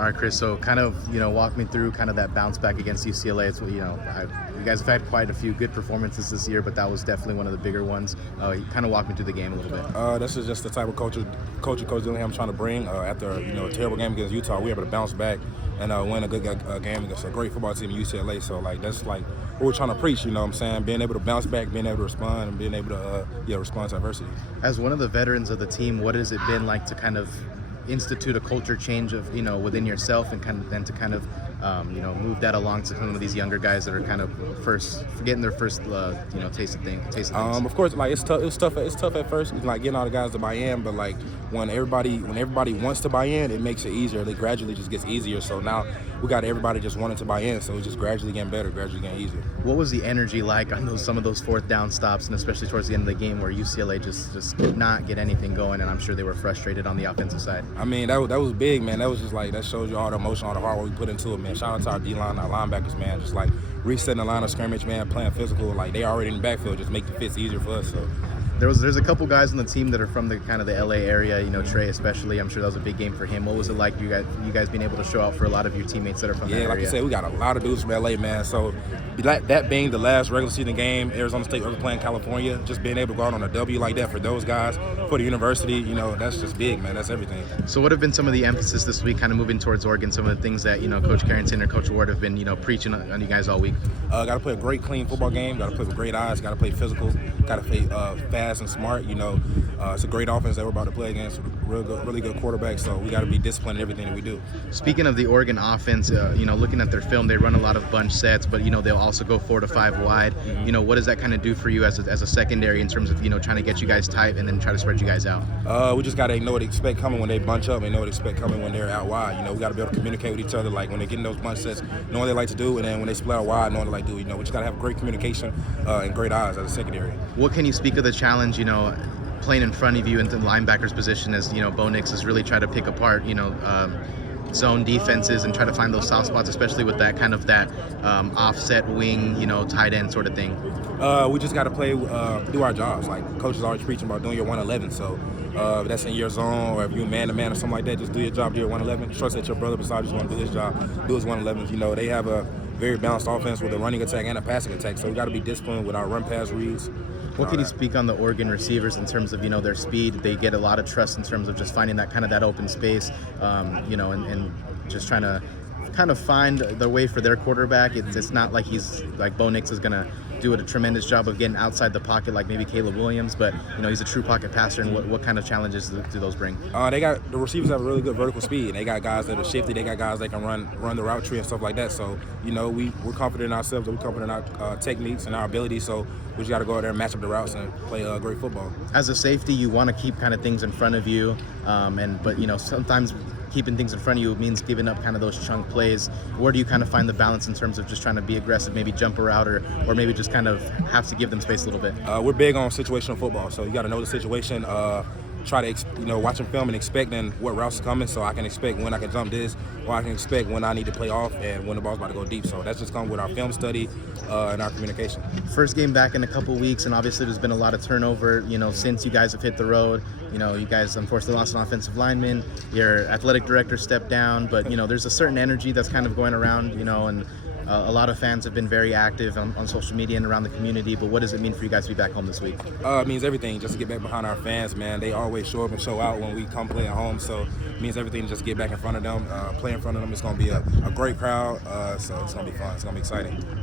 All right, Chris. So, kind of, walk me through kind of that bounce back against UCLA. It's you guys have had quite a few good performances this year, but that was definitely one of the bigger ones. Kind of walk me through the game a little bit. This is just the type of culture Coach Dillingham trying to bring. After a terrible game against Utah, we were able to bounce back and win a good game against a great football team, UCLA. So that's like what we're trying to preach. You know what I'm saying? Being able to bounce back, being able to respond, and being able to respond to adversity. As one of the veterans of the team, what has it been like to kind of institute a culture change of within yourself and to kind of move that along to some of these younger guys that are kind of getting their first taste of things. Of course, like it's tough. It's tough at first, like getting all the guys to buy in. But like when everybody wants to buy in, it makes it easier. It gradually just gets easier. So now we got everybody just wanting to buy in. So it's just gradually getting better, gradually getting easier. What was the energy like on some of those fourth down stops, and especially towards the end of the game where UCLA just could not get anything going, and I'm sure they were frustrated on the offensive side? I mean, that was big, man. That was just like, that shows you all the emotion, all the hard work we put into it, man. Shout out to our D-line, our linebackers, man. Just like resetting the line of scrimmage, man, playing physical. Like they already in the backfield, just make the fits easier for us. So there's a couple guys on the team that are from the kind of the LA area, Trey especially. I'm sure that was a big game for him. What was it like you guys being able to show out for a lot of your teammates that are from that area? Yeah, like you said, we got a lot of dudes from LA, man. So that being the last regular season game Arizona State ever playing California, just being able to go out on a W like that for those guys, for the university, that's just big, man. That's everything. So what have been some of the emphasis this week, kind of moving towards Oregon, some of the things that, Coach Carrington or Coach Ward have been, preaching on you guys all week? Got to play a great, clean football game. Got to play with great eyes. Got to play physical. Got to play fast and smart. It's a great offense that we're about to play against. Really good quarterback. So we got to be disciplined in everything that we do. Speaking of the Oregon offense, looking at their film, they run a lot of bunch sets, but they'll also go 4 to 5 wide. Mm-hmm. What does that kind of do for you as a secondary in terms of trying to get you guys tight and then try to spread you guys out? We just got to know what to expect coming when they bunch up and know what to expect coming when they're out wide. We got to be able to communicate with each other, like when they're getting those bunch sets, knowing what they like to do, and then when they split out wide, knowing what they like to do. We just got to have great communication and great eyes as a secondary. What can you speak of the challenge, playing in front of you into the linebacker's position as, Bo Nix has really tried to pick apart, zone defenses and try to find those soft spots, especially with that kind of offset wing, tight end sort of thing? We just got to play, do our jobs. Like coach is always preaching about doing your 111. So if that's in your zone or if you're man-to-man or something like that, just do your job, do your 111. Trust that your brother beside you is going to do his job, do his 111s. They have a very balanced offense with a running attack and a passing attack. So we got to be disciplined with our run-pass reads. What can you speak on the Oregon receivers in terms of their speed? They get a lot of trust in terms of just finding that open space, and just trying to kind of find the way for their quarterback. It's not like Bo Nix is gonna do a tremendous job of getting outside the pocket like maybe Caleb Williams, but he's a true pocket passer. And what kind of challenges do those bring? The receivers have a really good vertical speed. They got guys that are shifty. They got guys that can run the route tree and stuff like that. So we're confident in ourselves. We're confident in our techniques and our abilities. So we just got to go out there and match up the routes and play great football. As a safety, you want to keep kind of things in front of you, but sometimes keeping things in front of you means giving up kind of those chunk plays. Where do you kind of find the balance in terms of just trying to be aggressive, maybe jump a route, or maybe just kind of have to give them space a little bit? We're big on situational football, so you got to know the situation. Try to watching film and expecting what routes are coming, so I can expect when I can jump this, or I can expect when I need to play off and when the ball's about to go deep. So that's just come with our film study and our communication. First game back in a couple weeks, and obviously there's been a lot of turnover, since you guys have hit the road. You guys unfortunately lost an offensive lineman. Your athletic director stepped down, but there's a certain energy that's kind of going around, and a lot of fans have been very active on social media and around the community. But what does it mean for you guys to be back home this week? It means everything. Just to get back behind our fans, man. They always show up and show out when we come play at home. So it means everything to just get back in front of them, play in front of them. It's going to be a great crowd. So it's going to be fun. It's going to be exciting.